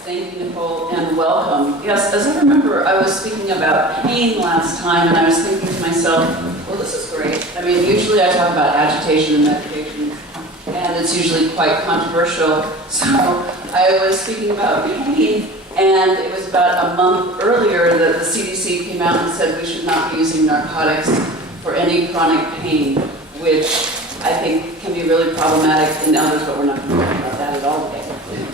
Thank you, Nicole, and welcome. Yes, as I remember, I was speaking about pain last time, and I was thinking to myself, well, this is great. I mean, usually I talk about agitation and medication, and it's usually quite controversial. So I was speaking about pain, and it was about a month earlier that the CDC came out and said we should not be using narcotics for any chronic pain, which I think can be really problematic in elders, but we're not going to talk about that at all today.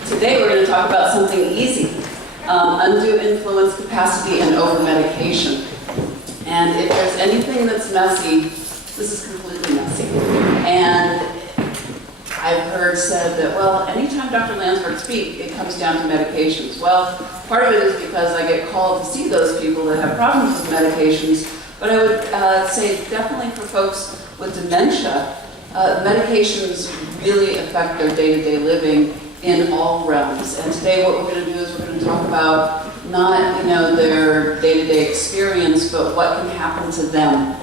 Today we're going to talk about something easy, undue influence, capacity, and overmedication. And if there's anything that's messy, this is completely messy. And I've heard said that, well, anytime Dr. Landsverk speaks, it comes down to medications. Well, part of it is because I get called to see those people that have problems with medications, but I would say definitely for folks with dementia, medications really affect their day-to-day living in all realms. And today what we're going to do is we're going to talk about not, their day-to-day experience, but what can happen to them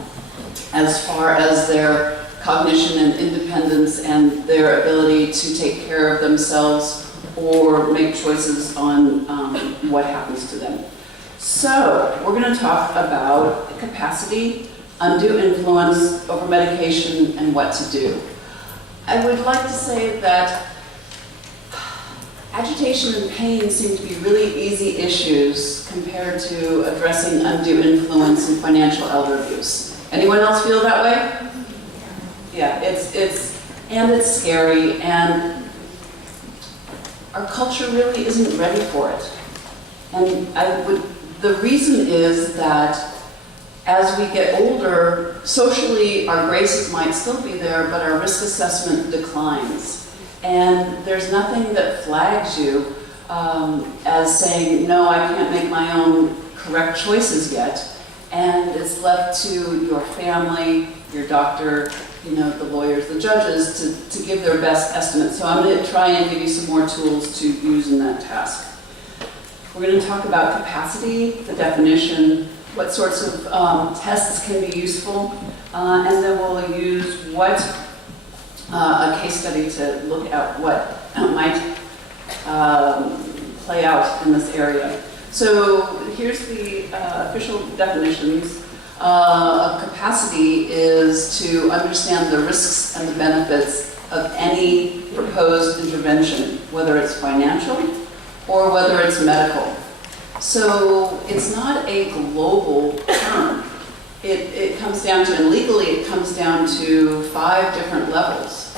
as far as their cognition and independence and their ability to take care of themselves or make choices on what happens to them. So we're going to talk about capacity, undue influence, overmedication, and what to do. I would like to say that agitation and pain seem to be really easy issues compared to addressing undue influence and financial elder abuse. Anyone else feel that way? Yeah, it's scary, and our culture really isn't ready for it. And the reason is that as we get older, socially our graces might still be there, but our risk assessment declines. And there's nothing that flags you as saying, no, I can't make my own correct choices yet. And it's left to your family, your doctor, the lawyers, the judges to give their best estimate. So I'm going to try and give you some more tools to use in that task. We're going to talk about capacity, the definition, what sorts of tests can be useful, and then we'll use a case study to look at what might play out in this area. So here's the official definitions. Of capacity is to understand the risks and the benefits of any proposed intervention, whether it's financial or whether it's medical. So it's not a global term. It comes down to, and legally it comes down to 5 different levels.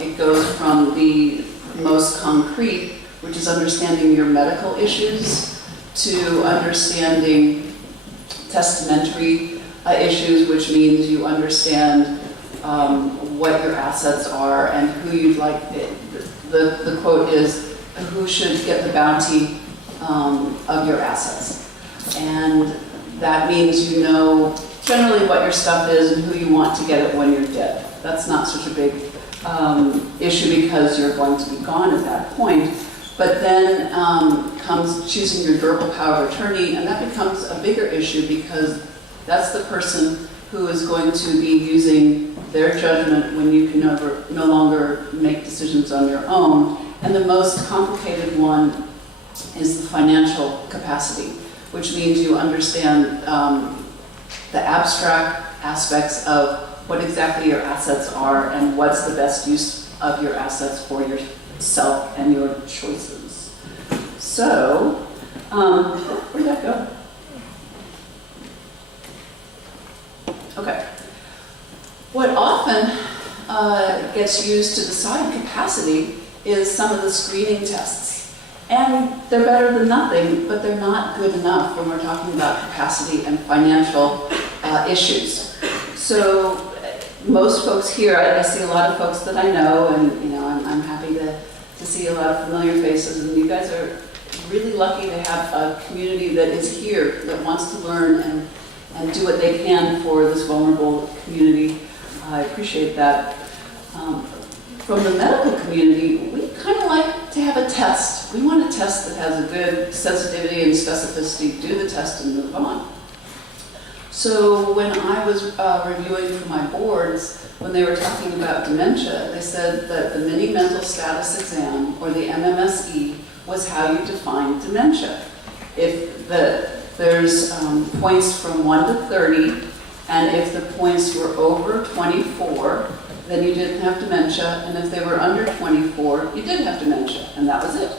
It goes from the most concrete, which is understanding your medical issues, to understanding testamentary issues, which means you understand what your assets are and who you'd like. The quote is, who should get the bounty of your assets. And that means you know generally what your stuff is and who you want to get it when you're dead. That's not such a big issue because you're going to be gone at that point. But then comes choosing your durable power of attorney, and that becomes a bigger issue because that's the person who is going to be using their judgment when you can no longer make decisions on your own. And the most complicated one is the financial capacity, which means you understand the abstract aspects of what exactly your assets are and what's the best use of your assets for yourself and your choices. So, where'd that go? Okay. What often gets used to decide capacity is some of the screening tests. And they're better than nothing, but they're not good enough when we're talking about capacity and financial issues. So most folks here, I see a lot of folks that I know, and I'm happy to see a lot of familiar faces, and you guys are really lucky to have a community that is here, that wants to learn and do what they can for this vulnerable community. I appreciate that. From the medical community, we kind of like to have a test. We want a test that has a good sensitivity and specificity. Do the test and move on. So when I was reviewing for my boards, when they were talking about dementia, they said that the mini mental status exam, or the MMSE, was how you define dementia. If there's points from 1 to 30, and if the points were over 24, then you didn't have dementia, and if they were under 24, you did have dementia, and that was it.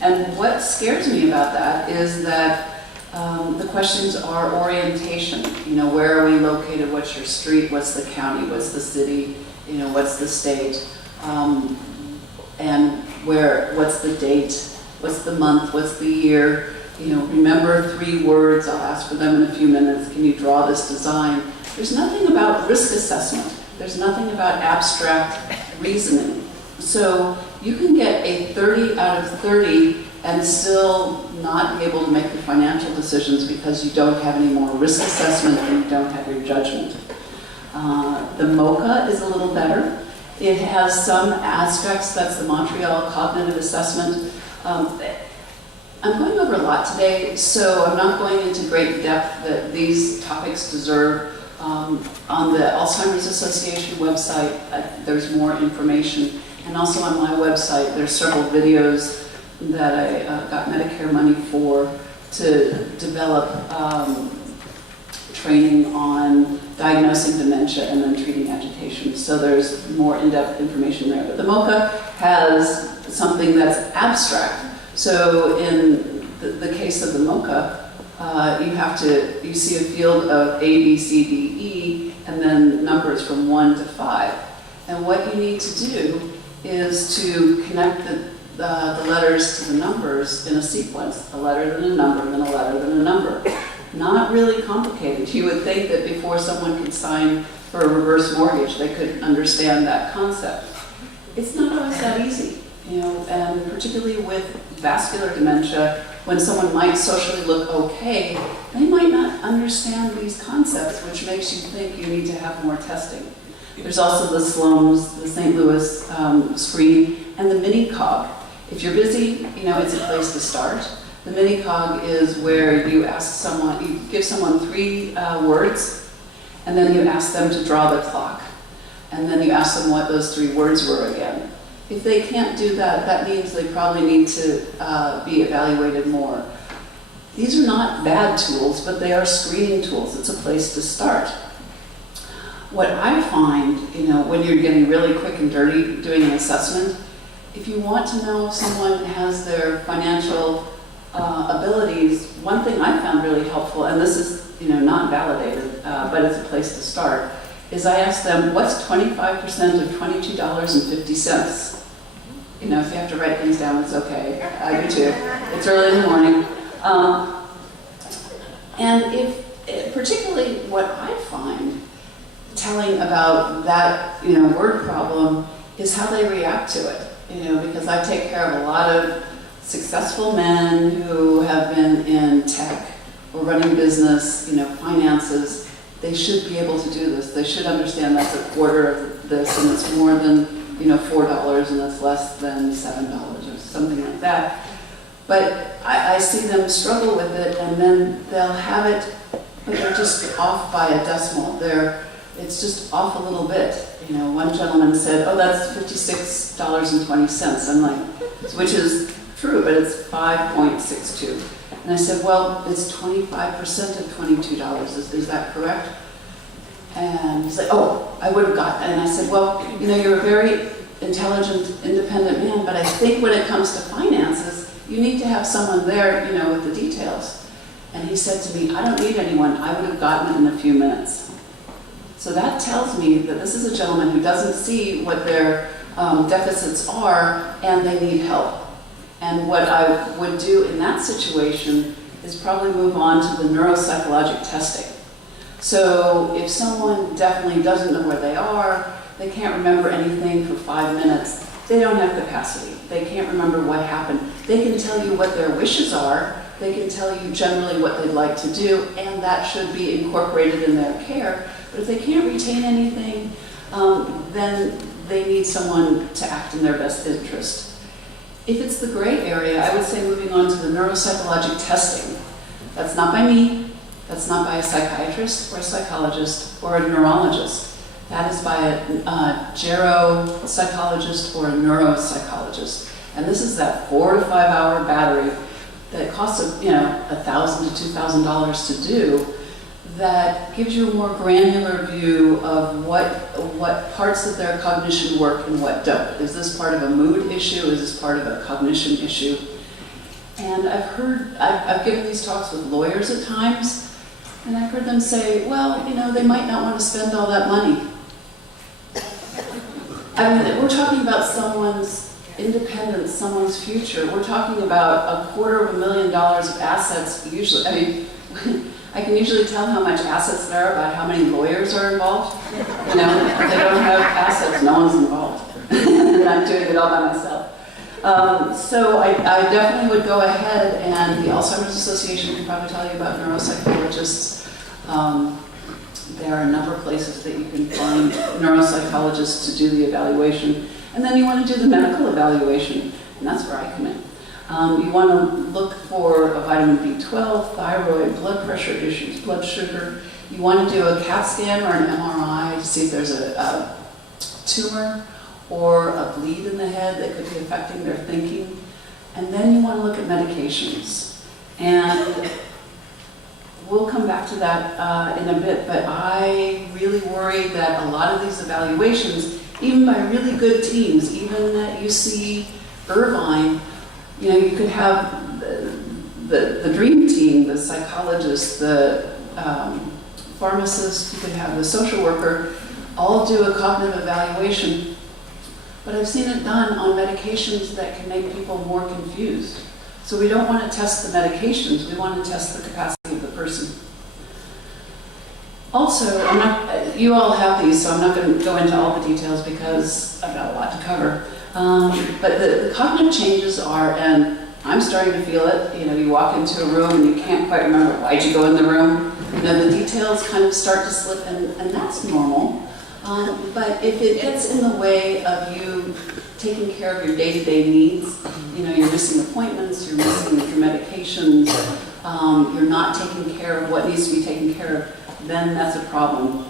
And what scares me about that is that the questions are orientation. You know, where are we located? What's your street? What's the county? What's the city? You know, what's the state? And what's the date? What's the month? What's the year? You know, remember 3 words. I'll ask for them in a few minutes. Can you draw this design? There's nothing about risk assessment. There's nothing about abstract reasoning. So you can get a 30 out of 30 and still not be able to make the financial decisions because you don't have any more risk assessment and you don't have your judgment. The MOCA is a little better. It has some aspects, that's the Montreal Cognitive Assessment. I'm going over a lot today, so I'm not going into great depth that these topics deserve. On the Alzheimer's Association website, there's more information. And also on my website, there's several videos that I got Medicare money for to develop training on diagnosing dementia and then treating agitation. So there's more in-depth information there. But the MOCA has something that's abstract. So in the case of the MOCA, you see a field of A, B, C, D, E, and then numbers from 1 to 5. And what you need to do is to connect the letters to the numbers in a sequence, a letter, then a number, then a letter, then a number. Not really complicated. You would think that before someone could sign for a reverse mortgage, they could understand that concept. It's not always that easy, you know, and particularly with vascular dementia, when someone might socially look okay, they might not understand these concepts, which makes you think you need to have more testing. There's also the SLOMS, the St. Louis screen, and the mini-cog. If you're busy, you know, it's a place to start. The mini-cog is where you give someone 3 words, and then you ask them to draw the clock. And then you ask them what those 3 words were again. If they can't do that, that means they probably need to be evaluated more. These are not bad tools, but they are screening tools. It's a place to start. What I find, you know, when you're getting really quick and dirty doing an assessment, if you want to know if someone has their financial abilities, one thing I found really helpful, and this is, you know, not validated, but it's a place to start, is I ask them, what's 25% of $22.50? You know, if you have to write things down, it's okay. I do too. It's early in the morning. And particularly what I find telling about that, you know, word problem is how they react to it. You know, because I take care of a lot of successful men who have been in tech or running business, you know, finances. They should be able to do this. They should understand that's a quarter of this, and it's more than, you know, $4, and it's less than $7 or something like that. But I see them struggle with it, and then they'll have it, but they're just off by a decimal. It's just off a little bit. You know, one gentleman said, "Oh, that's $56.20." I'm like, which is true, but it's 5.62. And I said, "Well, it's 25% of $22. Is that correct?" And he's like, "Oh, I would have got that." And I said, "Well, you know, you're a very intelligent, independent man, but I think when it comes to finances, you need to have someone there, you know, with the details." And he said to me, "I don't need anyone. I would have gotten it in a few minutes." So that tells me that this is a gentleman who doesn't see what their deficits are, and they need help. And what I would do in that situation is probably move on to the neuropsychologic testing. So if someone definitely doesn't know where they are, they can't remember anything for 5 minutes, they don't have capacity. They can't remember what happened. They can tell you what their wishes are, they can tell you generally what they'd like to do, and that should be incorporated in their care. But if they can't retain anything, then they need someone to act in their best interest. If it's the gray area, I would say moving on to the neuropsychologic testing. That's not by me, that's not by a psychiatrist or a psychologist or a neurologist. That is by a geropsychologist or a neuropsychologist. And this is that 4 to 5 hour battery that costs $1,000 to $2,000 to do, that gives you a more granular view of what parts of their cognition work and what don't. Is this part of a mood issue? Is this part of a cognition issue? And I've given these talks with lawyers at times, and I've heard them say, well, they might not want to spend all that money. I mean, we're talking about someone's independence, someone's future. We're talking about $250,000 of assets usually. I mean, I can usually tell how much assets there are about how many lawyers are involved. If they don't have assets, no one's involved. And I'm doing it all by myself. So I definitely would go ahead, and the Alzheimer's Association can probably tell you about neuropsychologists. There are a number of places that you can find neuropsychologists to do the evaluation. And then you want to do the medical evaluation, and that's where I come in. You want to look for a vitamin B12, thyroid, blood pressure issues, blood sugar. You want to do a CAT scan or an MRI to see if there's a tumor or a bleed in the head that could be affecting their thinking. And then you want to look at medications. And we'll come back to that in a bit, but I really worry that a lot of these evaluations, even by really good teams, even at UC Irvine, you could have the dream team, the psychologist, the pharmacist, you could have the social worker, all do a cognitive evaluation. But I've seen it done on medications that can make people more confused. So we don't want to test the medications, we want to test the capacity of the person. Also, you all have these, so I'm not going to go into all the details because I've got a lot to cover. But the cognitive changes are, and I'm starting to feel it, you walk into a room and you can't quite remember why'd you go in the room. The details kind of start to slip, and that's normal. But if it gets in the way of you taking care of your day-to-day needs, you're missing appointments, you're missing your medications, you're not taking care of what needs to be taken care of, then that's a problem.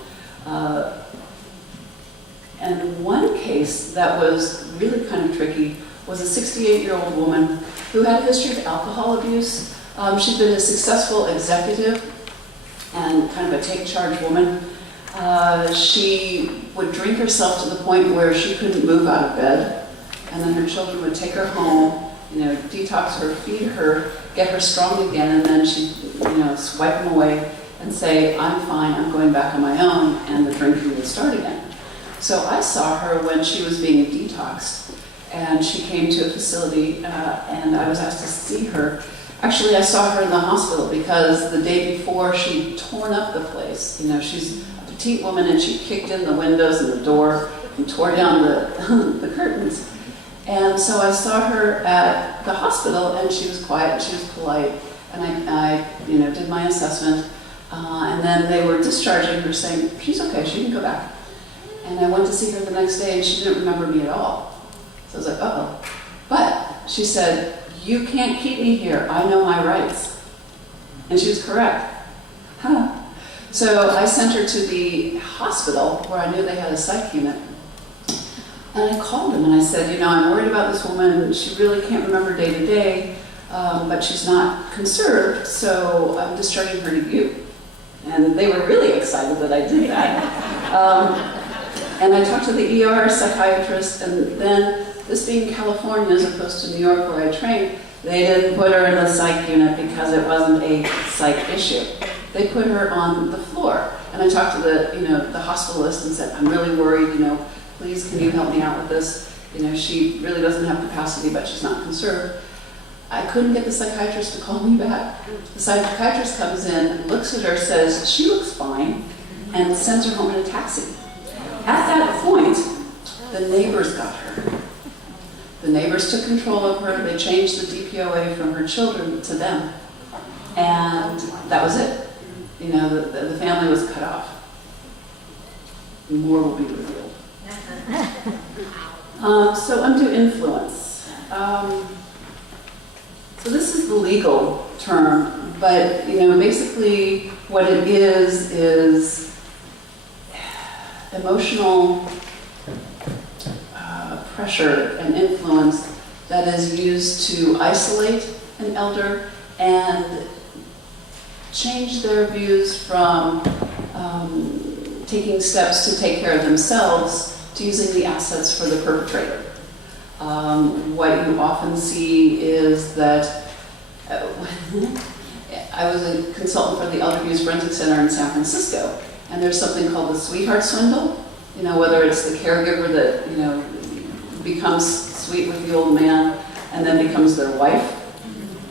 And one case that was really kind of tricky was a 68-year-old woman who had a history of alcohol abuse. She'd been a successful executive and kind of a take-charge woman. She would drink herself to the point where she couldn't move out of bed, and then her children would take her home, detox her, feed her, get her strong again, and then she'd, swipe them away and say, I'm fine, I'm going back on my own, and the drinking would start again. So I saw her when she was being detoxed, and she came to a facility, and I was asked to see her. Actually, I saw her in the hospital because the day before she'd torn up the place. She's a petite woman, and she kicked in the windows and the door and tore down the curtains. And so I saw her at the hospital, and she was quiet, and she was polite, and I did my assessment, and then they were discharging her, saying, she's okay, she can go back. And I went to see her the next day, and she didn't remember me at all. So I was like, uh-oh. But she said, you can't keep me here, I know my rights. And she was correct. Huh. So I sent her to the hospital where I knew they had a psych unit. And I called them and I said, I'm worried about this woman. She really can't remember day to day, but she's not conserved, so I'm discharging her to you. And they were really excited that I did that. And I talked to the ER psychiatrist, and then, this being California as opposed to New York where I trained, they didn't put her in the psych unit because it wasn't a psych issue. They put her on the floor. And I talked to the hospitalist and said, I'm really worried, please can you help me out with this? She really doesn't have capacity, but she's not conserved. I couldn't get the psychiatrist to call me back. The psychiatrist comes in, looks at her, says, she looks fine, and sends her home in a taxi. At that point, the neighbors got her. The neighbors took control of her. They changed the DPOA from her children to them. And that was it. The family was cut off. More will be revealed. So undue influence. So this is the legal term, but basically what it is emotional pressure and influence that is used to isolate an elder and change their views from taking steps to take care of themselves to using the assets for the perpetrator. What you often see is that I was a consultant for the Elder Abuse Forensic Center in San Francisco, and there's something called the sweetheart swindle. You know, whether it's the caregiver that, you know, becomes sweet with the old man and then becomes their wife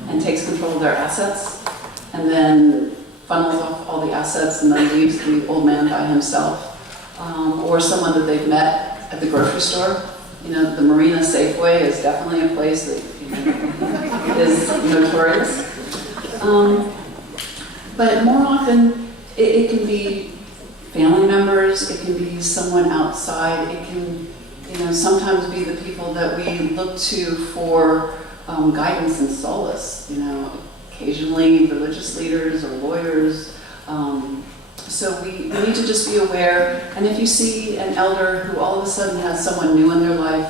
and takes control of their assets and then funnels off all the assets and then leaves the old man by himself. Or someone that they've met at the grocery store. You know, the Marina Safeway is definitely a place that, you know, is notorious. But more often, it can be family members, it can be someone outside, it can, you know, sometimes be the people that we look to for guidance and solace, you know, occasionally religious leaders or lawyers. So we need to just be aware, and if you see an elder who all of a sudden has someone new in their life,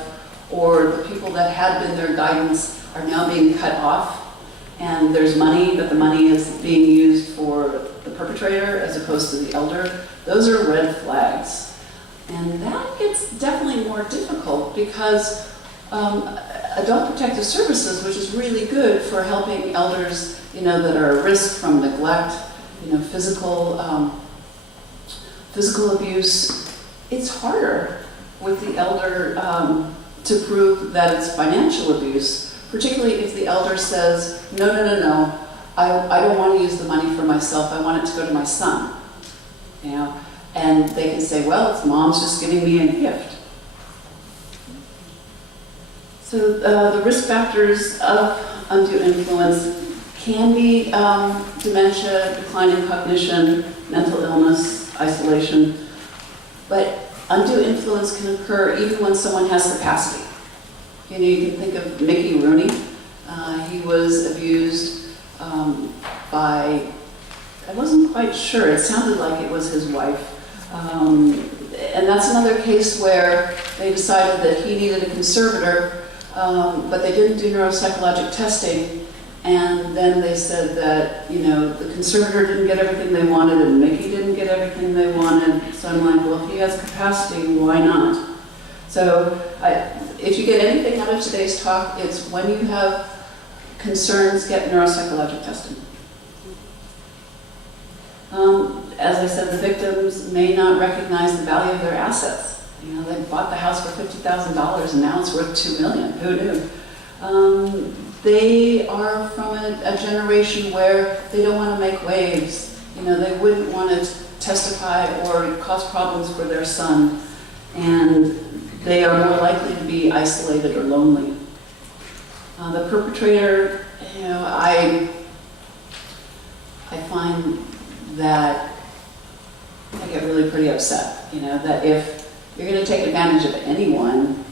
or the people that had been their guidance are now being cut off, and there's money, but the money is being used for the perpetrator as opposed to the elder, those are red flags. And that gets definitely more difficult because Adult Protective Services, which is really good for helping elders, you know, that are at risk from neglect, you know, physical abuse, it's harder with the elder to prove that it's financial abuse, particularly if the elder says, no, I don't want to use the money for myself, I want it to go to my son. You know, and they can say, well, it's mom's just giving me a gift. So the risk factors of undue influence can be dementia, decline in cognition, mental illness, isolation, but undue influence can occur even when someone has capacity. You know, you can think of Mickey Rooney. He was abused by, I wasn't quite sure, it sounded like it was his wife. And that's another case where they decided that he needed a conservator, but they didn't do neuropsychologic testing. And then they said that, you know, the conservator didn't get everything they wanted and Mickey didn't get everything they wanted. So I'm like, well, if he has capacity, why not? So if you get anything out of today's talk, it's when you have concerns, get neuropsychological testing. As I said, the victims may not recognize the value of their assets. You know, they bought the house for $50,000 and now it's worth $2 million. Who knew? They are from a generation where they don't want to make waves. You know, they wouldn't want to testify or cause problems for their son. And they are more likely to be isolated or lonely. The perpetrator, you know, I find that I get really pretty upset, you know, that if you're going to take advantage of anyone,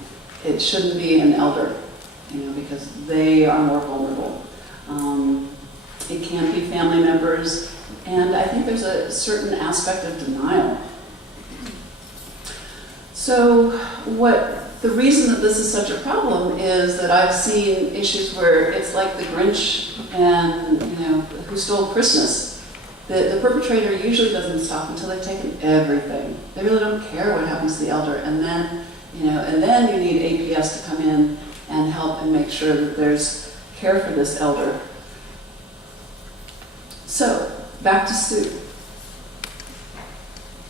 it shouldn't be an elder, you know, because they are more vulnerable. It can be family members, and I think there's a certain aspect of denial. So the reason that this is such a problem is that I've seen issues where it's like the Grinch and, you know, Who Stole Christmas. The perpetrator usually doesn't stop until they've taken everything. They really don't care what happens to the elder. And then, you know, and then you need APS to come in and help and make sure that there's care for this elder. So, back to Sue.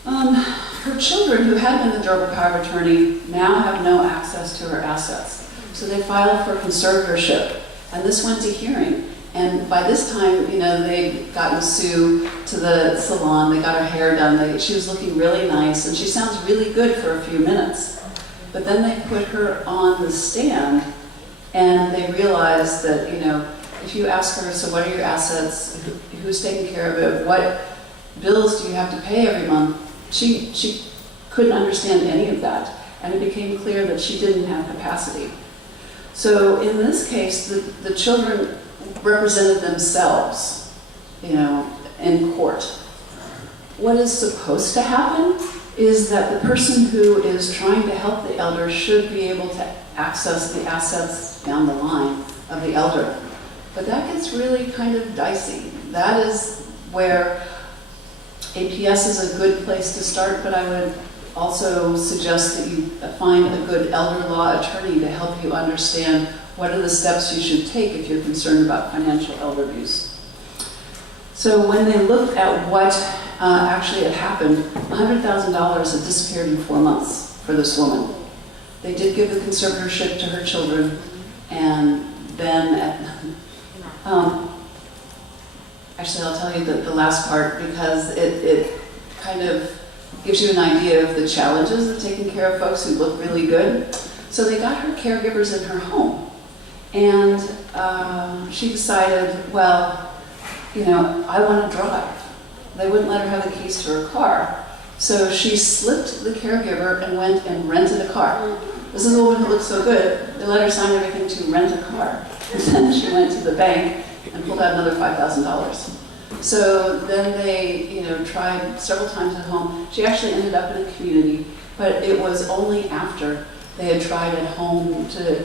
Her children, who had been the durable power of attorney, now have no access to her assets. So they filed for conservatorship, and this went to hearing. And by this time, you know, they'd gotten Sue to the salon, they got her hair done, she was looking really nice, and she sounds really good for a few minutes. But then they put her on the stand, and they realized that, you know, if you ask her, so what are your assets, who's taking care of it, what bills do you have to pay every month, she couldn't understand any of that. And it became clear that she didn't have capacity. So in this case, the children represented themselves, you know, in court. What is supposed to happen is that the person who is trying to help the elder should be able to access the assets down the line of the elder. But that gets really kind of dicey. That is where APS is a good place to start, but I would also suggest that you find a good elder law attorney to help you understand what are the steps you should take if you're concerned about financial elder abuse. So when they looked at what actually had happened, $100,000 had disappeared in 4 months for this woman. They did give the conservatorship to her children, and then actually I'll tell you the last part because it kind of gives you an idea of the challenges of taking care of folks who look really good. So they got her caregivers in her home, and she decided, well, I want to drive. They wouldn't let her have the keys to her car. So she slipped the caregiver and went and rented a car. This is a woman who looked so good, they let her sign everything to rent a car. And then she went to the bank and pulled out another $5,000. So then they, tried several times at home. She actually ended up in a community, but it was only after they had tried at home to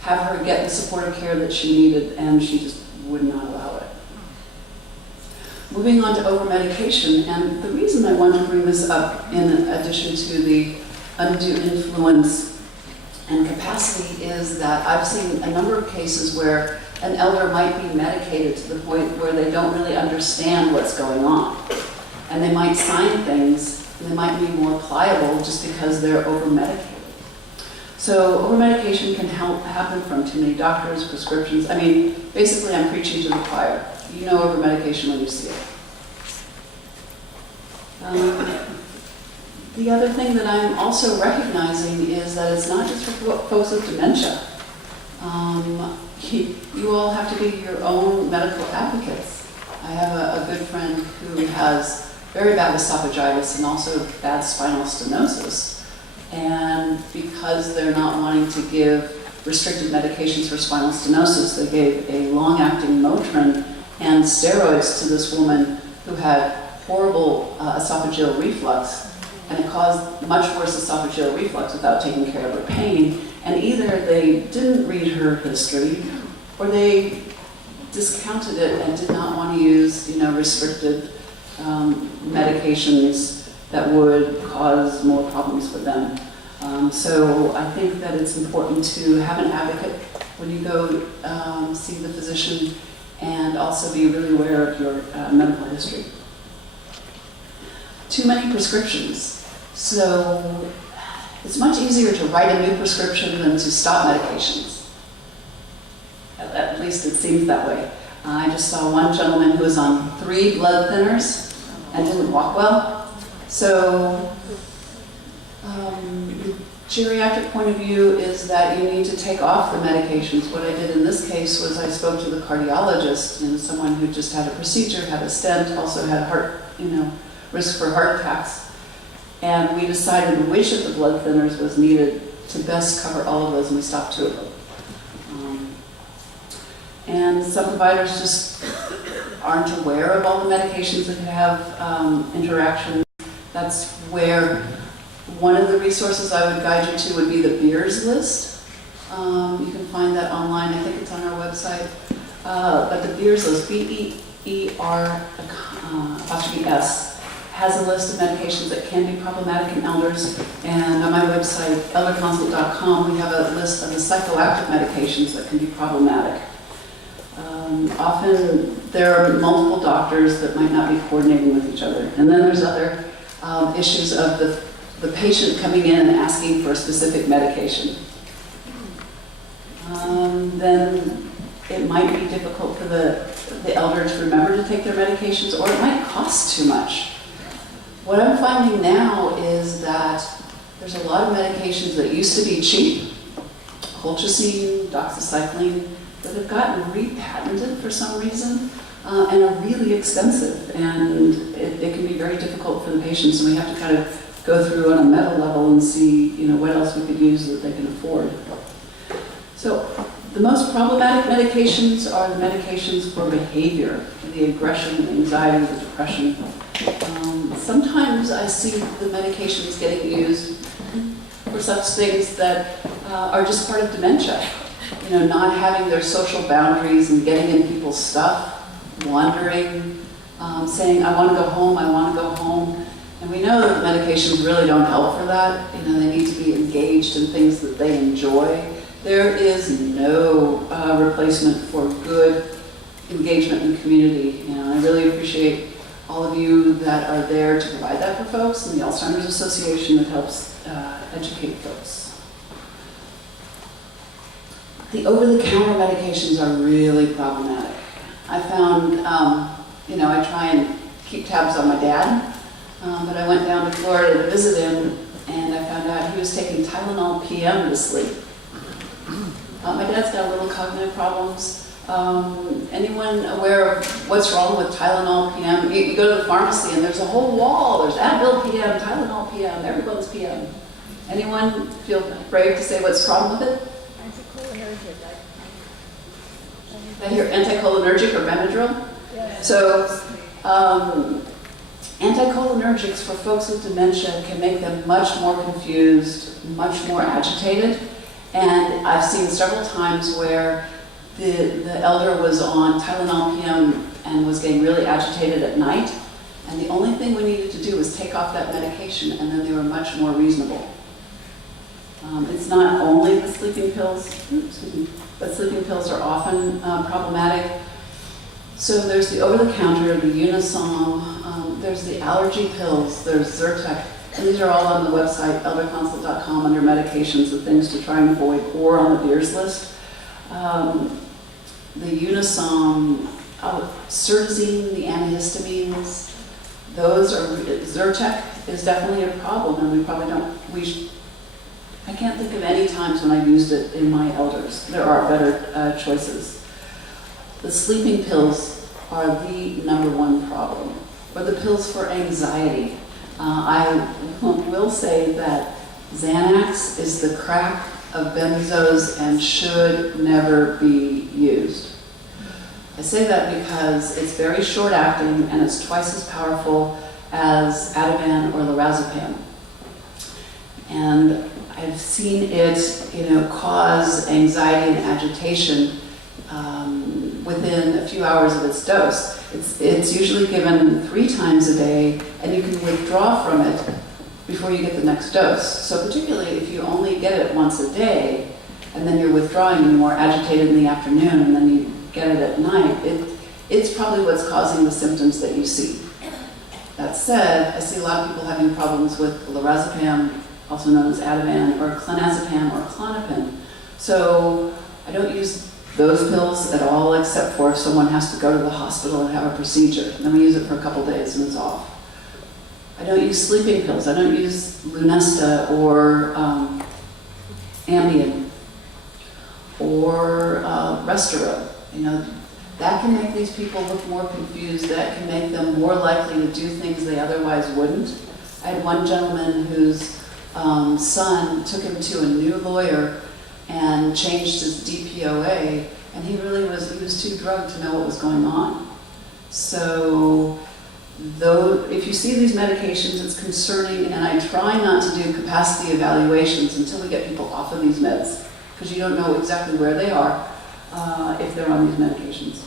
have her get the supportive care that she needed, and she just would not allow it. Moving on to overmedication, and the reason I want to bring this up in addition to the undue influence and capacity is that I've seen a number of cases where an elder might be medicated to the point where they don't really understand what's going on. And they might sign things, and they might be more pliable just because they're over-medicated. So over-medication can happen from too many doctors, prescriptions. I mean, basically I'm preaching to the choir. You know over-medication when you see it. The other thing that I'm also recognizing is that it's not just for folks with dementia. You all have to be your own medical advocates. I have a good friend who has very bad esophagitis and also bad spinal stenosis. And because they're not wanting to give restricted medications for spinal stenosis, they gave a long-acting Motrin and steroids to this woman who had horrible esophageal reflux, and it caused much worse esophageal reflux without taking care of her pain. And either they didn't read her history, or they discounted it and did not want to use, restricted medications that would cause more problems for them. So I think that it's important to have an advocate when you go see the physician, and also be really aware of your medical history. Too many prescriptions. So it's much easier to write a new prescription than to stop medications. At least it seems that way. I just saw one gentleman who was on 3 blood thinners and didn't walk well. So geriatric point of view is that you need to take off the medications. What I did in this case was I spoke to the cardiologist, someone who just had a procedure, had a stent, also had heart, risk for heart attacks. And we decided which of the blood thinners was needed to best cover all of those, and we stopped 2 of them. And some providers just aren't aware of all the medications that can have interaction. That's where one of the resources I would guide you to would be the Beers list. You can find that online. I think it's on our website. But the Beers list, BEER S, has a list of medications that can be problematic in elders. And on my website, ElderConsult.com, we have a list of the psychoactive medications that can be problematic. Often there are multiple doctors that might not be coordinating with each other. And then there's other issues of the patient coming in and asking for a specific medication. Then it might be difficult for the elder to remember to take their medications, or it might cost too much. What I'm finding now is that there's a lot of medications that used to be cheap, colchicine, doxycycline, that have gotten repatented for some reason and are really expensive. And it can be very difficult for the patients, and we have to kind of go through on a meta level and see, what else we could use that they can afford. So the most problematic medications are the medications for behavior, the aggression, the anxiety, the depression. sometimes I see the medications getting used for such things that are just part of dementia. You know, not having their social boundaries and getting in people's stuff, wandering, saying, I want to go home, I want to go home. And we know that the medications really don't help for that. You know, they need to be engaged in things that they enjoy. There is no replacement for good engagement in the community. You know, I really appreciate all of you that are there to provide that for folks, and the Alzheimer's Association that helps educate folks. The over-the-counter medications are really problematic. I found, you know, I try and keep tabs on my dad, but I went down to Florida to visit him, and I found out he was taking Tylenol PM to sleep. My dad's got a little cognitive problems. Anyone aware of what's wrong with Tylenol PM? You go to the pharmacy and there's a whole wall. There's Advil PM, Tylenol PM, everyone's PM. Anyone feel brave to say what's wrong with it? I hear anticholinergic or Benadryl. Yes. So anticholinergics for folks with dementia can make them much more confused, much more agitated. And I've seen several times where the elder was on Tylenol PM and was getting really agitated at night. And the only thing we needed to do was take off that medication, and then they were much more reasonable. It's not only the sleeping pills, but sleeping pills are often problematic. So there's the over-the-counter, the Unisom, there's the allergy pills, there's Zyrtec, and these are all on the website, ElderConsult.com, under medications and things to try and avoid, or on the Beers list. The Unisom, Cetirizine, the antihistamines, those are, Zyrtec is definitely a problem, and we probably don't, I can't think of any times when I've used it in my elders. There are better choices. The sleeping pills are the #1 problem, or the pills for anxiety. I will say that Xanax is the crack of benzos and should never be used. I say that because it's very short acting and it's twice as powerful as Ativan or lorazepam. And I've seen it, you know, cause anxiety and agitation within a few hours of its dose. It's usually given 3 times a day, and you can withdraw from it before you get the next dose. So particularly if you only get it once a day, and then you're withdrawing, you're more agitated in the afternoon, and then you get it at night, it's probably what's causing the symptoms that you see. That said, I see a lot of people having problems with lorazepam, also known as Ativan, or clonazepam or Klonopin. So I don't use those pills at all, except for if someone has to go to the hospital and have a procedure. And then we use it for a couple days and it's off. I don't use sleeping pills. I don't use Lunesta or Ambien or Restoril. You know, that can make these people look more confused. That can make them more likely to do things they otherwise wouldn't. I had one gentleman whose son took him to a new lawyer and changed his DPOA, and he was too drugged to know what was going on. So, though, if you see these medications, it's concerning, and I try not to do capacity evaluations until we get people off of these meds, because you don't know exactly where they are if they're on these medications.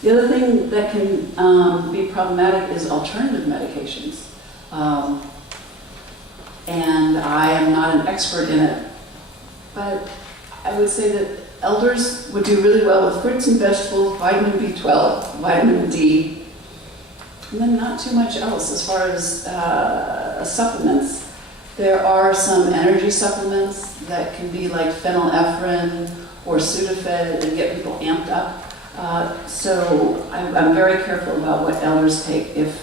The other thing that can be problematic is alternative medications. And I am not an expert in it, but I would say that elders would do really well with fruits and vegetables, vitamin B12, vitamin D, and then not too much else as far as supplements. There are some energy supplements that can be like phenylephrine or Sudafed and get people amped up. So I'm very careful about what elders take. If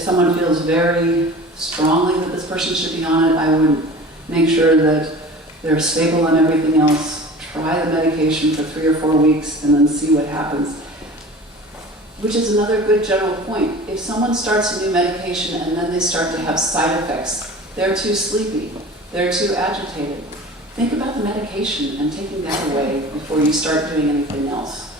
someone feels very strongly that this person should be on it, I would make sure that they're stable on everything else, try the medication for 3 or 4 weeks, and then see what happens. Which is another good general point. If someone starts a new medication and then they start to have side effects, they're too sleepy, they're too agitated, think about the medication and taking that away before you start doing anything else.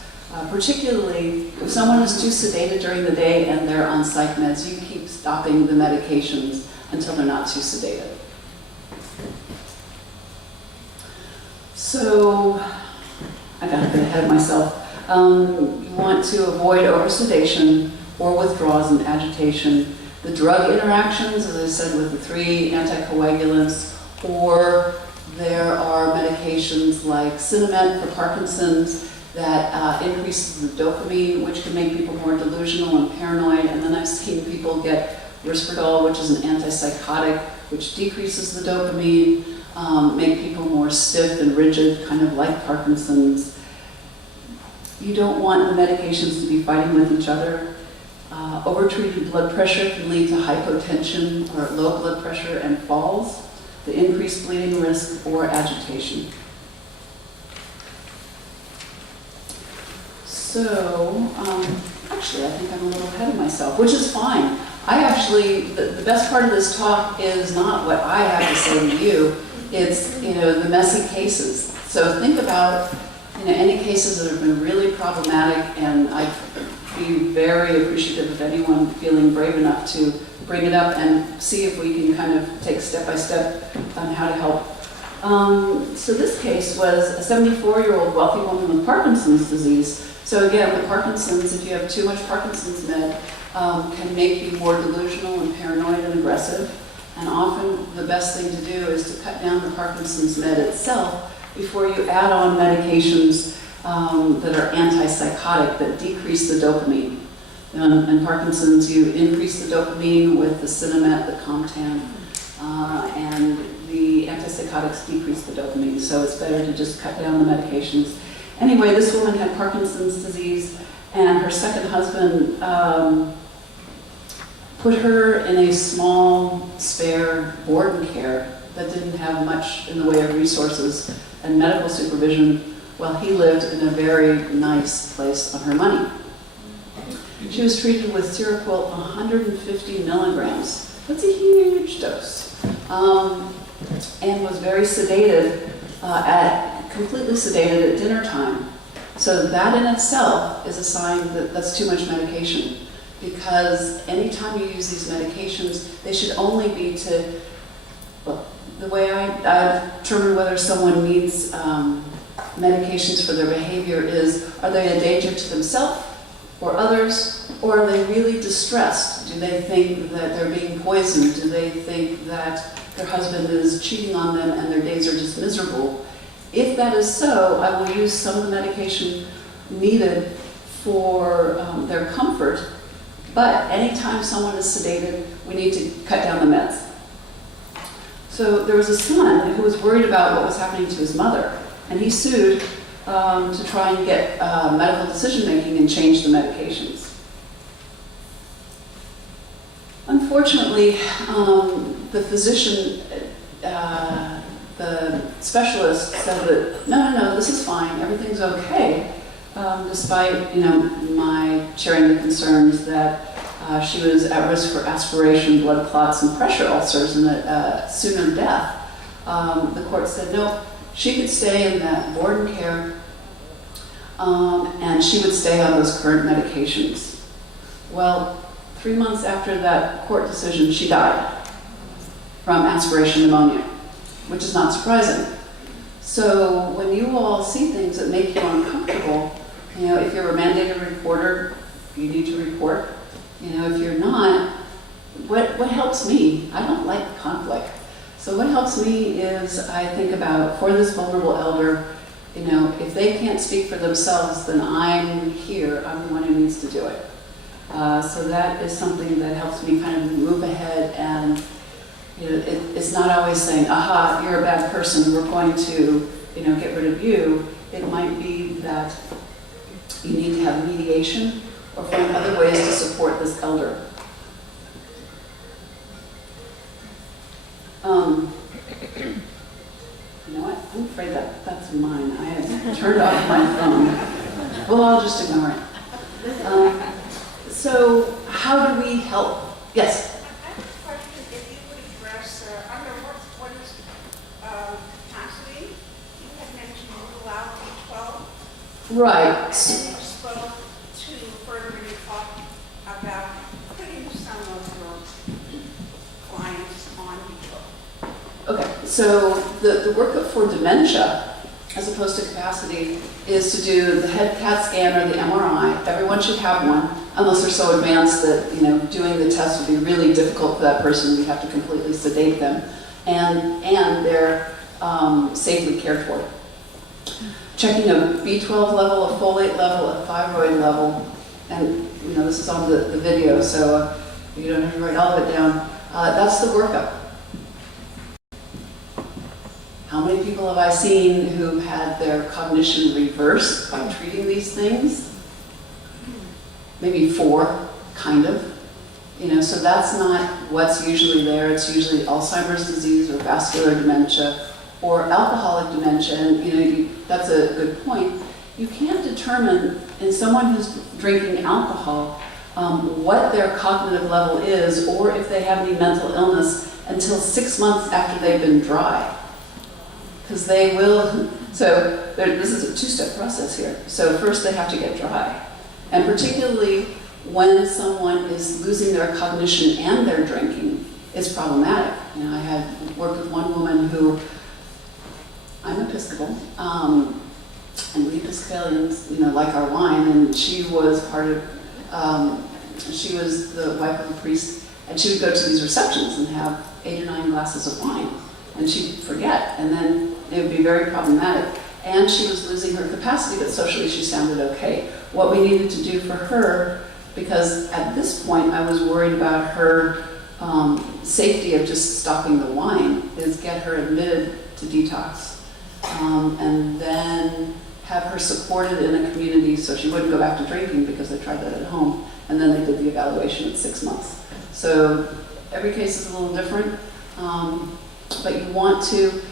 Particularly if someone is too sedated during the day and they're on psych meds, you can keep stopping the medications until they're not too sedated. So, I got a bit ahead of myself. You want to avoid oversedation or withdrawals and agitation. The drug interactions, as I said, with the 3 anticoagulants, or there are medications like Sinemet for Parkinson's that increases the dopamine, which can make people more delusional and paranoid. And then I've seen people get Risperdal, which is an antipsychotic, which decreases the dopamine, make people more stiff and rigid, kind of like Parkinson's. You don't want the medications to be fighting with each other. Overtreated blood pressure can lead to hypotension or low blood pressure and falls, the increased bleeding risk, or agitation. So, actually, I think I'm a little ahead of myself, which is fine. The best part of this talk is not what I have to say to you, it's, the messy cases. So think about, any cases that have been really problematic, and I'd be very appreciative of anyone feeling brave enough to bring it up and see if we can kind of take step by step on how to help. So this case was a 74-year-old wealthy woman with Parkinson's disease. So again, the Parkinson's, if you have too much Parkinson's med, can make you more delusional and paranoid and aggressive. And often the best thing to do is to cut down the Parkinson's med itself before you add on medications that are antipsychotic that decrease the dopamine. In Parkinson's, you increase the dopamine with the Sinemet, the Comtan, and the antipsychotics decrease the dopamine. So it's better to just cut down the medications. Anyway, this woman had Parkinson's disease, and her second husband put her in a small, spare board and care that didn't have much in the way of resources and medical supervision, while he lived in a very nice place on her money. She was treated with Seroquel 150 milligrams. That's a huge dose. And was very sedated, completely sedated at dinner time. So that in itself is a sign that that's too much medication. Because anytime you use these medications, they should only be to, well, the way I determine whether someone needs medications for their behavior is, are they a danger to themselves or others, or are they really distressed? Do they think that they're being poisoned? Do they think that their husband is cheating on them and their days are just miserable? If that is so, I will use some of the medication needed for their comfort, but anytime someone is sedated, we need to cut down the meds. So there was a son who was worried about what was happening to his mother, and he sued to try and get medical decision-making and change the medications. Unfortunately, the physician, the specialist said that, no, this is fine, everything's okay, despite, my sharing the concerns that she was at risk for aspiration, blood clots, and pressure ulcers, and sooner death. The court said, no, she could stay in that board and care, and she would stay on those current medications. Well, 3 months after that court decision, she died from aspiration pneumonia, which is not surprising. So when you all see things that make you uncomfortable, if you're a mandated reporter, you need to report. If you're not, what helps me? I don't like conflict. So what helps me is I think about, for this vulnerable elder, if they can't speak for themselves, then I'm here. I'm the one who needs to do it. So that is something that helps me kind of move ahead, and it's not always saying, aha, you're a bad person, we're going to get rid of you. It might be that you need to have mediation or find other ways to support this elder. You know what? I'm afraid that's mine. I have turned off my phone. Well, I'll just ignore it. So how do we help? Yes? I have a question. If you would address, under what is capacity? You had mentioned rule out B12. Right. And then you spoke to further in your talk about putting some of your So the workup for dementia, as opposed to capacity, is to do the head CAT scan or the MRI. Everyone should have one, unless they're so advanced that doing the test would be really difficult for that person. We have to completely sedate them, and they're safely cared for. Checking a B12 level, a folate level, a thyroid level, and this is on the video, so you don't have to write all of it down. That's the workup. How many people have I seen who've had their cognition reversed by treating these things? Maybe 4, kind of. So that's not what's usually there. It's usually Alzheimer's disease or vascular dementia or alcoholic dementia. And that's a good point. You can't determine in someone who's drinking alcohol what their cognitive level is or if they have any mental illness until 6 months after they've been dry. Because they will, so this is a 2-step process here. So first they have to get dry. And particularly when someone is losing their cognition and their drinking, it's problematic. I had worked with one woman who, I'm Episcopal, and we Episcopalians, like our wine, and she was part of, she was the wife of a priest, and she would go to these receptions and have 8 or 9 glasses of wine, and she'd forget, and then it would be very problematic. And she was losing her capacity, but socially she sounded okay. What we needed to do for her, because at this point I was worried about her safety of just stopping the wine, is get her admitted to detox, and then have her supported in a community so she wouldn't go back to drinking, because they tried that at home, and then they did the evaluation at 6 months. So every case is a little different, but you want to,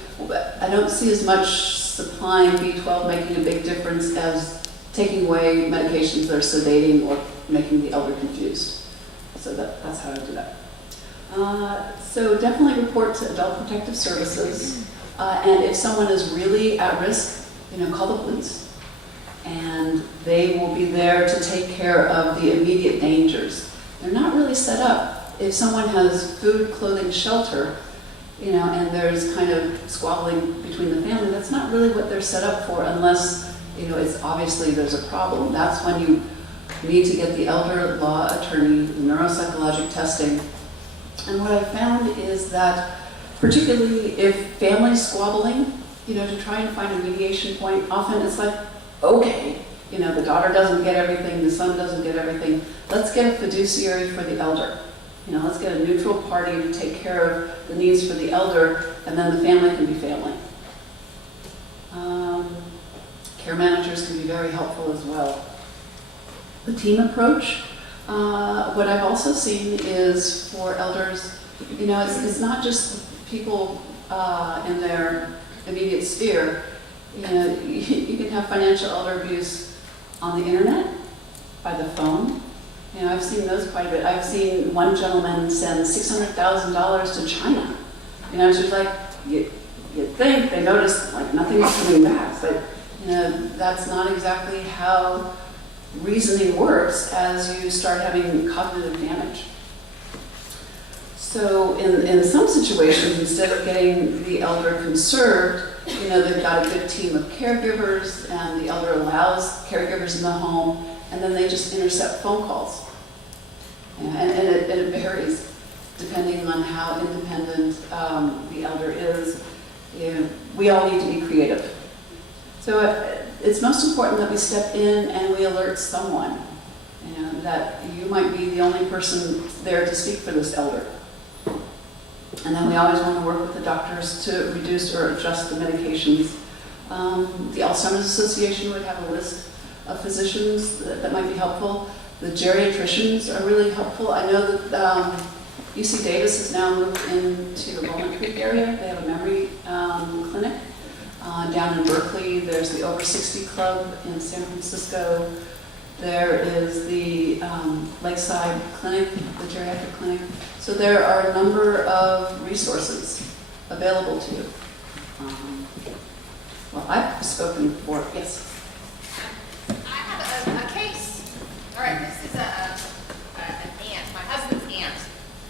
I don't see as much supplying B12 making a big difference as taking away medications that are sedating or making the elder confused. So that's how I do that. So definitely report to Adult Protective Services. And if someone is really at risk, call the police. And they will be there to take care of the immediate dangers. They're not really set up. If someone has food, clothing, shelter, and there's kind of squabbling between the family, that's not really what they're set up for unless, it's obviously there's a problem. That's when you need to get the elder law attorney, the neuropsychologic testing. And what I found is that particularly if families squabbling, to try and find a mediation point, often it's like, okay, the daughter doesn't get everything, the son doesn't get everything, let's get a fiduciary for the elder. Let's get a neutral party to take care of the needs for the elder, and then the family can be family. Care managers can be very helpful as well. The team approach, what I've also seen is for elders, it's not just people in their immediate sphere. You can have financial elder abuse on the internet, by the phone. I've seen those quite a bit. I've seen one gentleman send $600,000 to China. It's just like, you'd think they noticed like nothing was coming back, but that's not exactly how reasoning works as you start having cognitive damage. So in some situations, instead of getting the elder conserved, they've got a good team of caregivers, and the elder allows caregivers in the home, and then they just intercept phone calls. And it varies depending on how independent the elder is. We all need to be creative. So it's most important that we step in and we alert someone, that you might be the only person there to speak for this elder. And then we always want to work with the doctors to reduce or adjust the medications. The Alzheimer's Association would have a list of physicians that might be helpful. The geriatricians are really helpful. I know that UC Davis has now moved into the Walnut Creek area. They have a memory clinic. Down in Berkeley, there's the Over 60 Club in San Francisco. There is the Lakeside Clinic, the geriatric clinic. So there are a number of resources available to you. Well, I've spoken for, yes. I have a case. All right, this is an aunt, my husband's aunt,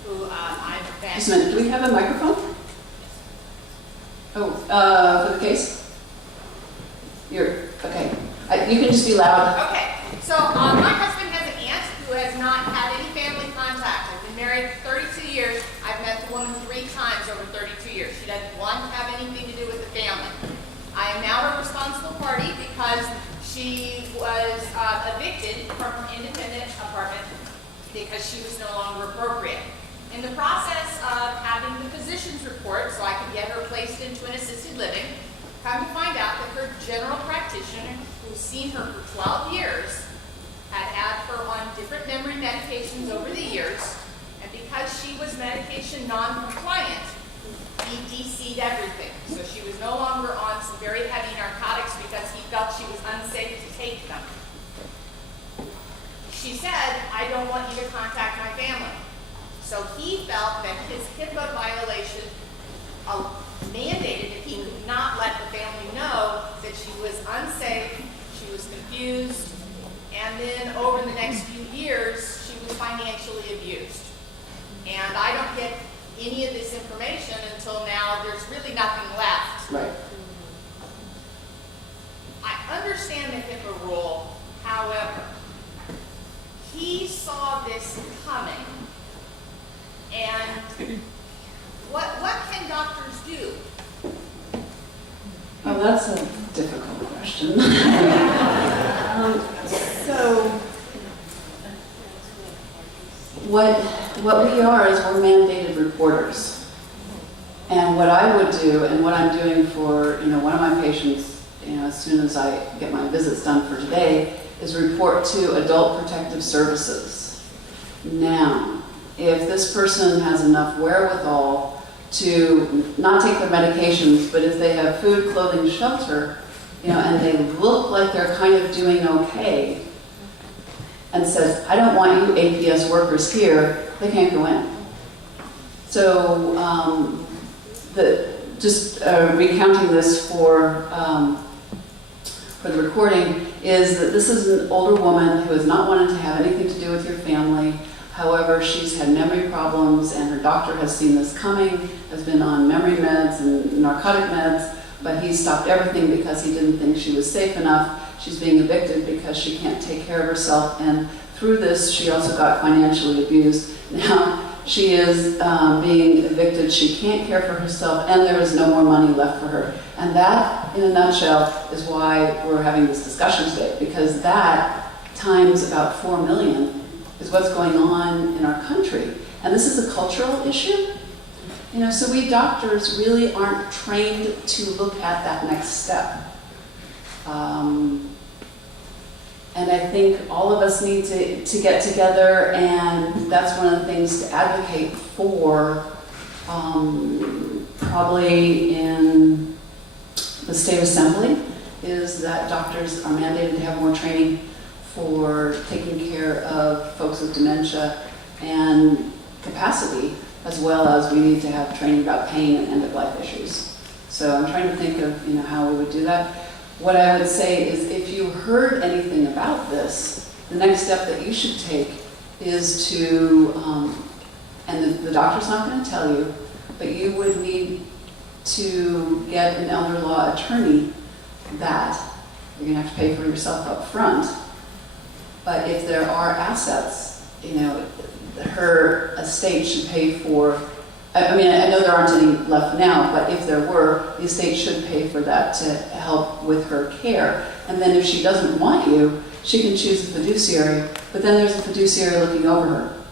who I've been. Just a minute, do we have a microphone? for the case? Okay. You can just be loud. Okay, so my husband has an aunt who has not had any family contact. I've been married 32 years. I've met the woman 3 times over 32 years. She doesn't want to have anything to do with the family. I am now a responsible party because she was evicted from her independent apartment because she was no longer appropriate. In the process of having the physician's report so I could get her placed into an assisted living, come to find out that her general practitioner, who's seen her for 12 years, had her on different memory medications over the years, and because she was medication non-compliant, he DC'd everything. So she was no longer on some very heavy narcotics because he felt she was unsafe to take them. She said, I don't want you to contact my family. So he felt that his HIPAA violation mandated that he could not let the family know that she was unsafe, she was confused, and then over the next few years, she was financially abused. And I don't get any of this information until now. There's really nothing left. Right. I understand the HIPAA rule, however, he saw this coming. And what can doctors do? Oh, that's a difficult question. So, what we are is we're mandated reporters. And what I would do, and what I'm doing for one of my patients, as soon as I get my visits done for today, is report to Adult Protective Services. Now, if this person has enough wherewithal to not take their medications, but if they have food, clothing, shelter, and they look like they're kind of doing okay, and says, I don't want you APS workers here, they can't go in. So, recounting this for the recording is that this is an older woman who has not wanted to have anything to do with your family. However, she's had memory problems and her doctor has seen this coming, has been on memory meds and narcotic meds, but he stopped everything because he didn't think she was safe enough. She's being evicted because she can't take care of herself, and through this she also got financially abused. Now she is being evicted, she can't care for herself, and there is no more money left for her. And that, in a nutshell, is why we're having this discussion today, because that times about 4 million is what's going on in our country. And this is a cultural issue. So we doctors really aren't trained to look at that next step. And I think all of us need to get together, and that's one of the things to advocate for, probably in the state assembly, is that doctors are mandated to have more training for taking care of folks with dementia and capacity, as well as we need to have training about pain and end-of-life issues. So I'm trying to think of how we would do that. What I would say is, if you heard anything about this, the next step that you should take is to, and the doctor's not going to tell you, but you would need to get an elder law attorney that you're going to have to pay for yourself up front. But if there are assets, her estate should pay for, I know there aren't any left now, but if there were, the estate should pay for that to help with her care. And then if she doesn't want you, she can choose a fiduciary, but then there's a fiduciary looking over her.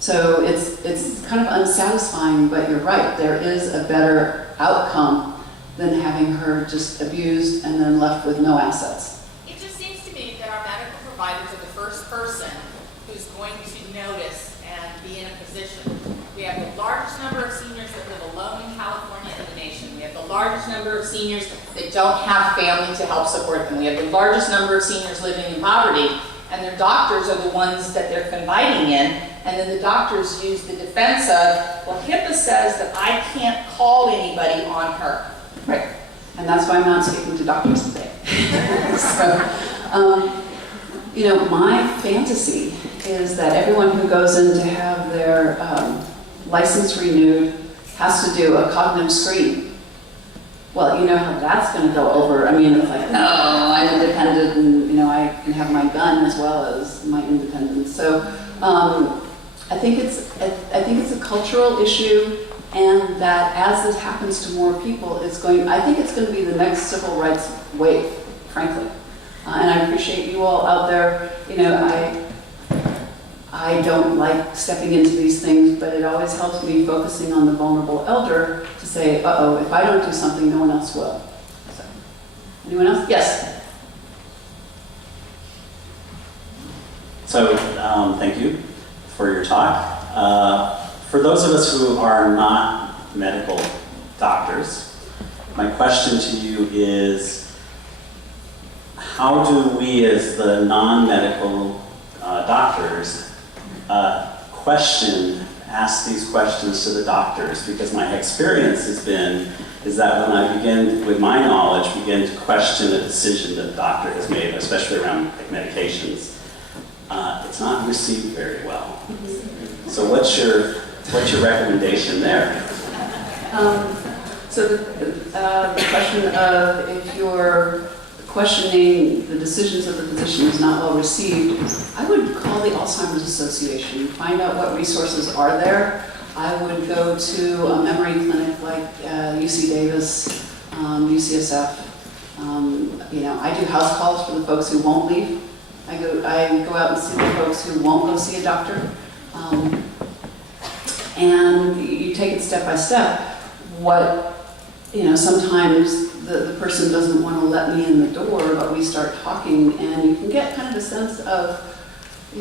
So it's kind of unsatisfying, but you're right, there is a better outcome than having her just abused and then left with no assets. It just seems to me that our medical providers are the first person who's going to notice and be in a position. We have the largest number of seniors that live alone in California in the nation. We have the largest number of seniors that don't have family to help support them. We have the largest number of seniors living in poverty, and their doctors are the ones that they're confiding in, and then the doctors use the defense of, well, HIPAA says that I can't call anybody on her. Right, and that's why I'm not speaking to doctors today. So, my fantasy is that everyone who goes in to have their license renewed has to do a cognitive screen. Well, you know how that's going to go over. I mean, it's like, no, I'm independent, and you know, I can have my gun as well as my independence. So I think it's a cultural issue, and that as it happens to more people, I think it's going to be the next civil rights wave, frankly. And I appreciate you all out there. You know, I don't like stepping into these things, but it always helps me focusing on the vulnerable elder to say, uh-oh, if I don't do something, no one else will. So, anyone else? Yes? So, thank you for your talk. For those of us who are not medical doctors, my question to you is, how do we as the non-medical doctors ask these questions to the doctors? Because my experience is that when I begin, with my knowledge, begin to question a decision that the doctor has made, especially around like medications, it's not received very well. So what's your recommendation there? So the question of if you're questioning the decisions of the physician is not well received, I would call the Alzheimer's Association, find out what resources are there. I would go to a memory clinic like UC Davis, UCSF. You know, I do house calls for the folks who won't leave. I go out and see the folks who won't go see a doctor. And you take it step by step. Sometimes the person doesn't want to let me in the door, but we start talking, and you can get kind of a sense of,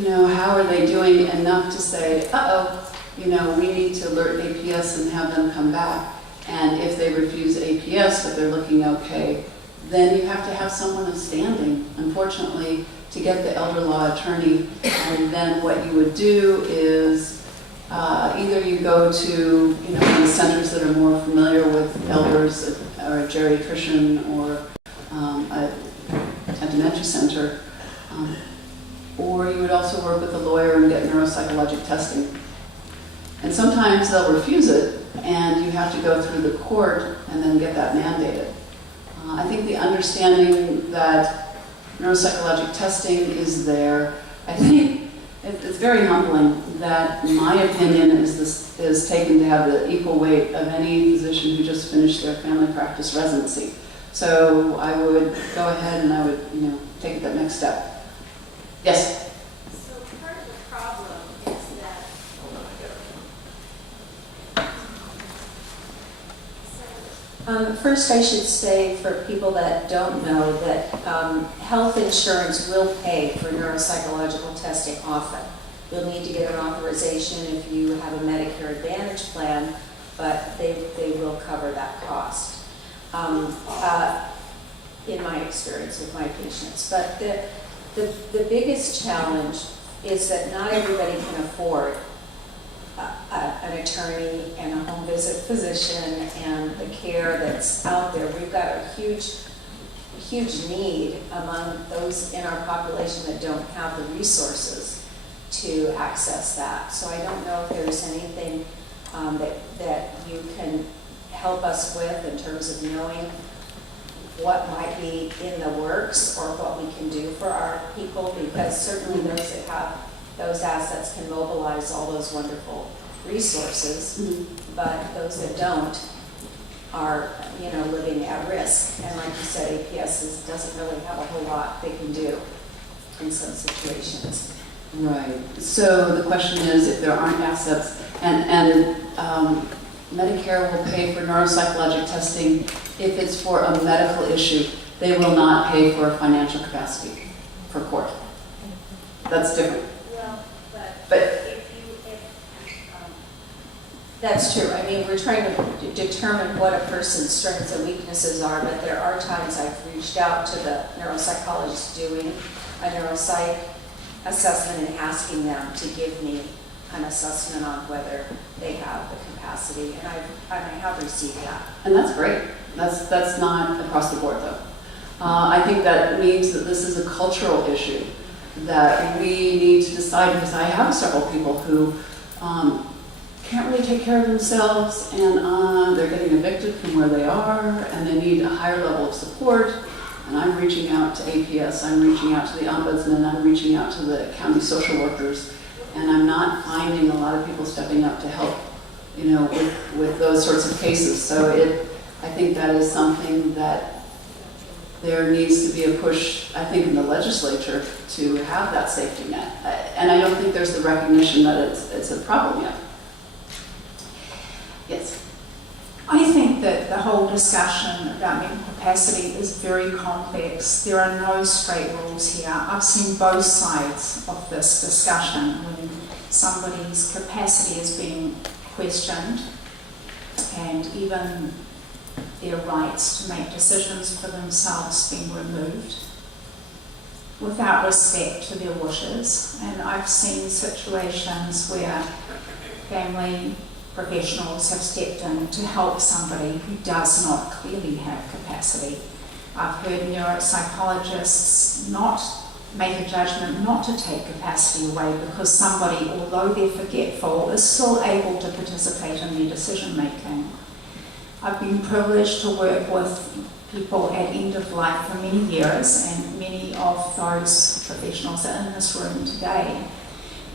how are they doing enough to say, uh-oh, we need to alert APS and have them come back. And if they refuse APS, but they're looking okay, then you have to have someone of standing, unfortunately, to get the elder law attorney. And then what you would do is either you go to the centers that are more familiar with elders, or a geriatrician, or a dementia center, or you would also work with a lawyer and get neuropsychologic testing. And sometimes they'll refuse it, and you have to go through the court and then get that mandated. I think the understanding that neuropsychologic testing is there, I think it's very humbling that my opinion is taken to have the equal weight of any physician who just finished their family practice residency. So I would go ahead and I would, take that next step. Yes? So part of the problem is that, First, I should say for people that don't know that health insurance will pay for neuropsychological testing often. You'll need to get an authorization if you have a Medicare Advantage plan, but they will cover that cost, in my experience with my patients. But the biggest challenge is that not everybody can afford an attorney and a home visit physician and the care that's out there. We've got a huge need among those in our population that don't have the resources to access that. So I don't know if there's anything that you can help us with in terms of knowing what might be in the works or what we can do for our people, because certainly those that have those assets can mobilize all those wonderful resources, but those that don't are, living at risk. And like you said, APS doesn't really have a whole lot they can do in some situations. Right. So the question is, if there aren't assets, and Medicare will pay for neuropsychologic testing if it's for a medical issue. They will not pay for a financial capacity for court. That's different. well, But That's true. I mean, we're trying to determine what a person's strengths and weaknesses are, but there are times I've reached out to the neuropsychologist doing a neuropsych assessment and asking them to give me an assessment on whether they have the capacity, and I have received that. And that's great. That's not across the board, though. I think that means that this is a cultural issue that we need to decide, because I have several people who can't really take care of themselves, and they're getting evicted from where they are, and they need a higher level of support. And I'm reaching out to APS, I'm reaching out to the ombudsman, I'm reaching out to the county social workers, and I'm not finding a lot of people stepping up to help, you know, with those sorts of cases. So I think that is something that there needs to be a push, I think, in the legislature to have that safety net. And I don't think there's the recognition that it's a problem yet. Yes. I think that the whole discussion about mental capacity is very complex. There are no straight rules here. I've seen both sides of this discussion when somebody's capacity is being questioned and even their rights to make decisions for themselves being removed without respect to their wishes. And I've seen situations where family professionals have stepped in to help somebody who does not clearly have capacity. I've heard neuropsychologists not make a judgment not to take capacity away because somebody, although they're forgetful, is still able to participate in their decision making. I've been privileged to work with people at end of life for many years, and many of those professionals are in this room today.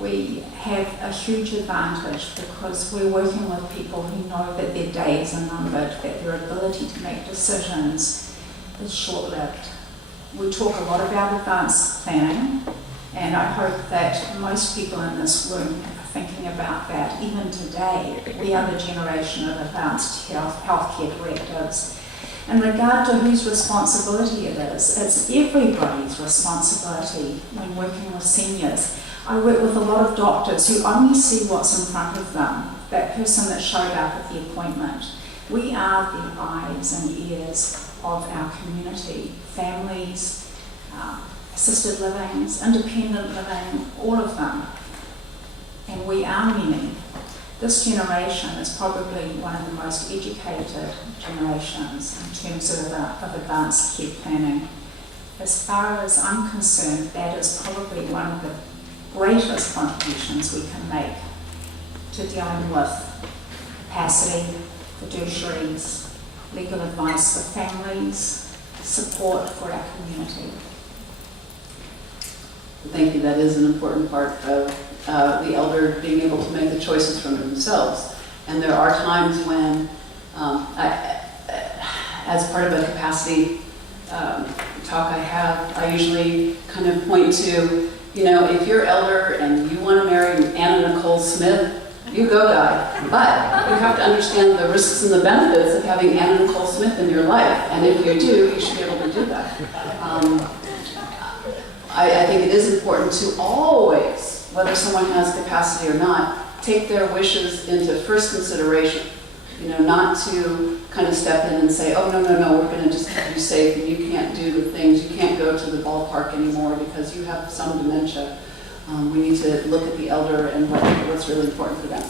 We have a huge advantage because we're working with people who know that their days are numbered, that their ability to make decisions is short-lived. We talk a lot about advanced planning, and I hope that most people in this room are thinking about that. Even today, we are the generation of advanced healthcare directives. In regard to whose responsibility it is, it's everybody's responsibility when working with seniors. I work with a lot of doctors who only see what's in front of them, that person that showed up at the appointment. We are the eyes and ears of our community, families, assisted livings, independent living, all of them. And we are many. This generation is probably one of the most educated generations in terms of advanced care planning. As far as I'm concerned, that is probably one of the greatest contributions we can make to dealing with capacity, fiduciaries, legal advice for families, support for our community. Thank you. That is an important part of the elder being able to make the choices for themselves. And there are times when, as part of a capacity talk I usually kind of point to, you know, if you're elder and you want to marry Anna Nicole Smith, you go, guy. But you have to understand the risks and the benefits of having Anna Nicole Smith in your life. And if you do, you should be able to do that. I think it is important to always, whether someone has capacity or not, take their wishes into first consideration. You know, not to kind of step in and say, oh, no, we're going to just keep you safe and you can't do the things, you can't go to the ballpark anymore because you have some dementia. We need to look at the elder and what's really important for them.